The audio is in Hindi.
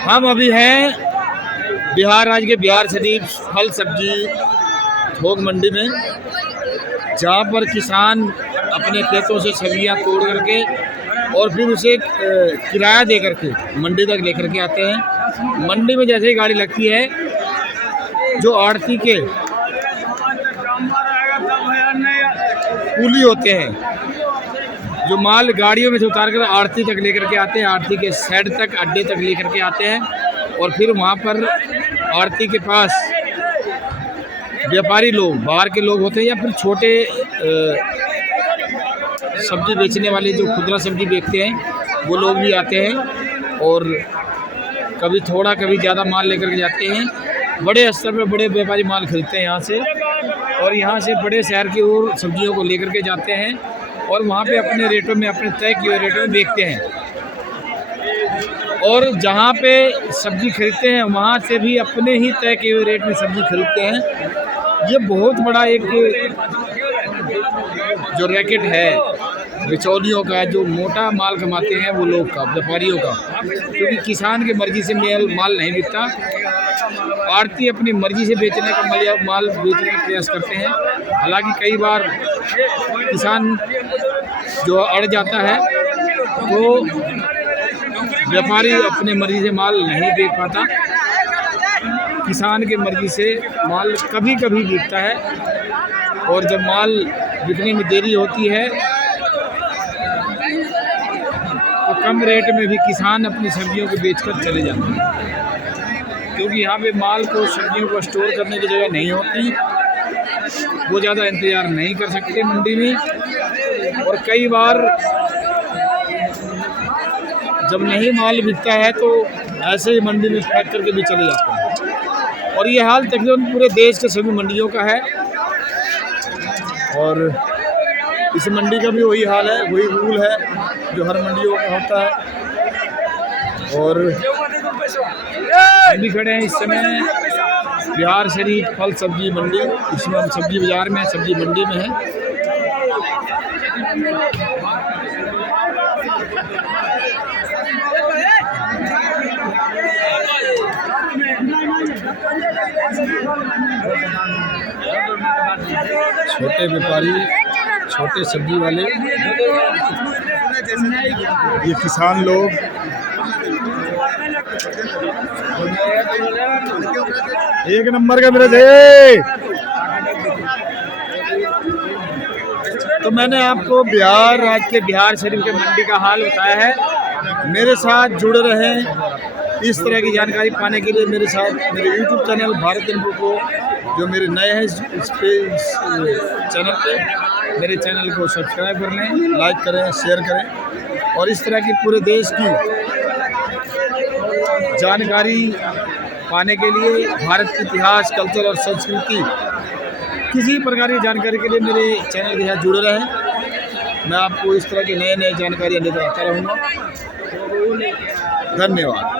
हम अभी हैं बिहार राज्य के बिहार शरीफ फल सब्जी थोक मंडी में, जहाँ पर किसान अपने खेतों से सब्जियाँ तोड़ करके और फिर उसे किराया दे करके मंडी तक लेकर के आते हैं। मंडी में जैसे ही गाड़ी लगती है, जो आड़ती के कूली होते हैं, जो माल गाड़ियों में से उतार कर आड़ती तक लेकर के आते हैं, आड़ती के शेड तक, अड्डे तक लेकर के आते हैं और फिर वहाँ पर आड़ती के पास व्यापारी लोग, बाहर के लोग होते हैं या फिर छोटे सब्जी बेचने वाले जो खुदरा सब्जी बेचते हैं वो लोग भी आते हैं और कभी थोड़ा कभी ज़्यादा माल लेकर के जाते हैं। बड़े स्तर पर बड़े व्यापारी माल खरीदते हैं यहाँ से और यहाँ से बड़े शहर की ओर सब्जियों को लेकर के जाते हैं और वहाँ पे अपने रेटों में, अपने तय किए रेटों में बेचते हैं। और जहाँ पे सब्जी खरीदते हैं वहाँ से भी अपने ही तय किए हुए रेट में सब्जी खरीदते हैं। ये बहुत बड़ा एक जो रैकेट है बिचौलियों का, जो मोटा माल कमाते हैं वो लोग का, व्यापारियों का, क्योंकि किसान की मर्जी से माल नहीं बिकता। आड़ती अपनी मर्जी से बेचने का माल बेचने का प्रयास करते हैं। हालांकि कई बार किसान जो अड़ जाता है तो व्यापारी अपने मर्जी से माल नहीं बेच पाता, किसान के मर्जी से माल कभी कभी बिकता है। और जब माल बिकने में देरी होती है तो कम रेट में भी किसान अपनी सब्जियों को बेचकर चले जाते हैं, क्योंकि यहाँ पे माल को, सब्जियों को स्टोर करने की जगह नहीं होती, वो ज़्यादा इंतज़ार नहीं कर सकते मंडी में। और कई बार जब नहीं माल बिकता है तो ऐसे ही मंडी में फेंक करके भी चले जाते हैं। और ये हाल तकरीबन पूरे देश के सभी मंडियों का है और इस मंडी का भी वही हाल है, वही रूल है जो हर मंडियों का होता है। और हम भी खड़े हैं इस समय बिहार शरीफ फल सब्जी मंडी, इसमें हम सब्जी बाज़ार में, सब्जी मंडी में हैं। छोटे व्यापारी, छोटे सब्जी वाले, ये किसान लोग एक नंबर का मिर्च है। तो मैंने आपको बिहार राज्य के बिहार शरीफ के मंडी का हाल बताया है। मेरे साथ जुड़े रहें। इस तरह की जानकारी पाने के लिए मेरे साथ मेरे YouTube चैनल भारत इन्फो को, जो मेरे नए हैं इस चैनल पे, मेरे चैनल को सब्सक्राइब कर लें, लाइक करें, शेयर करें। और इस तरह की पूरे देश की जानकारी पाने के लिए, भारत के इतिहास, कल्चर और संस्कृति, किसी प्रकार की जानकारी के लिए मेरे चैनल के साथ जुड़े रहें। मैं आपको इस तरह की नए जानकारियाँ देता रहूँगा। धन्यवाद।